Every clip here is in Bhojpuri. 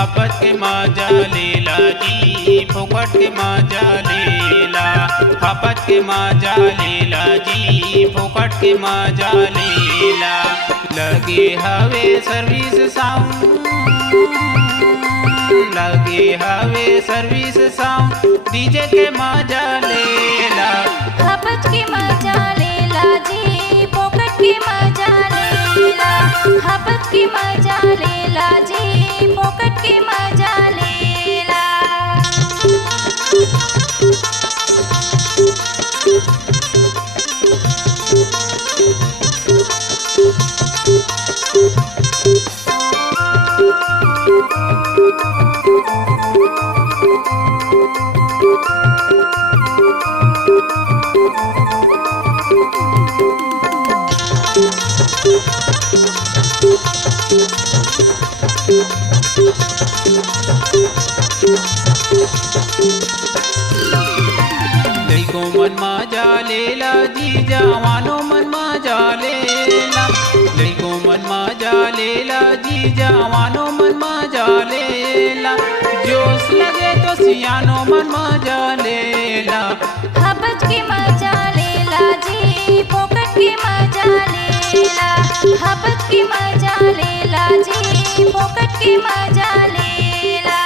हपत के मजा लेला जी फोकट के मजा लेला। हपत के मजा लेला जी फोकट के मजा लेला। लगे हवे सर्विस साउंड, लगे हवे सर्विस साउंड डीजे के मजा लेला। हपत के मजा लेला जी फोकट के मजा लेला। हपत के मजा लेला जी फोकट के मजा लेला। लइको मन मजा लेला जी जवानो मन मजा लेला। लइको मन मजा लेला जी जवानो मन मजा लेला। जोश लगे तो सियानो मन मजा लेला। हपत के मजा लेला जी फोकट के मजा लेला। हपत के मजा लेला जी फोकट के मजा लेला।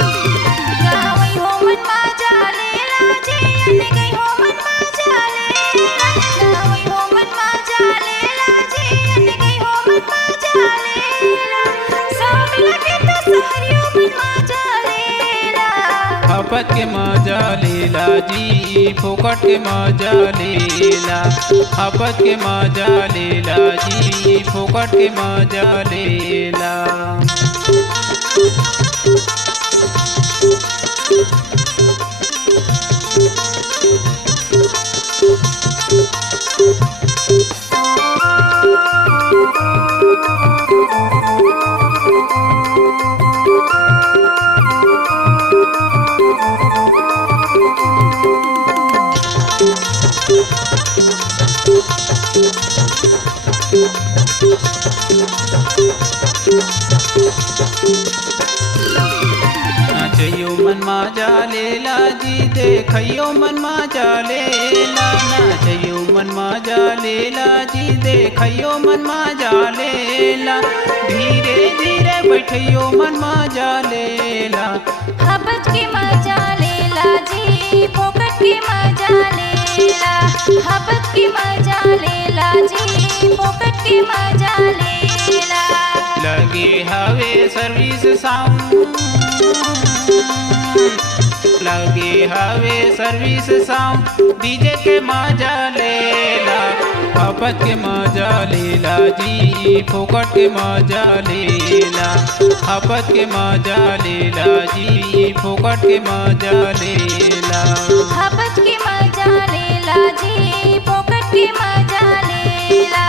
गावई हो मन मजा लेला जी अन गई हो मन मजा लेला। गावई हो मन मजा लेला जी अन गई हो मन मजा लेला। सब लगे तो सहरियो मन मजा लेला। हपत के मजा लेला जी फोकट के मजा लेला। हपत के मजा लेला जी फोकट के मजा लेला। नाचयो मन मजा लेला जी देखियो मन मजा लेला। नाचयो मन मजा लेला जी देखियो मन मजा लेला। धीरे धीरे बैठियो मन मजा लेला। हपत के मजा लेला जी फोकट के मजा लेला। हपत के मजा लेला जी फोकट के मजा लेला। लगे हवे सर्विस साउंड, लगे हवे सर्विस साउंड डीजे के मजा लेला। हपत के मजा लेला जी फोकट के मजा लेला। हपत के मजा लेला जी फोकट के मजा लेला। हपत के मजा लेला जी फोकट के मजा लेला।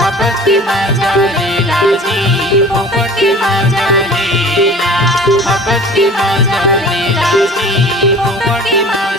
हपत के मजा लेला जी फोकट के मजा लेला। हपत के मजा लेला जी फोकट के मजा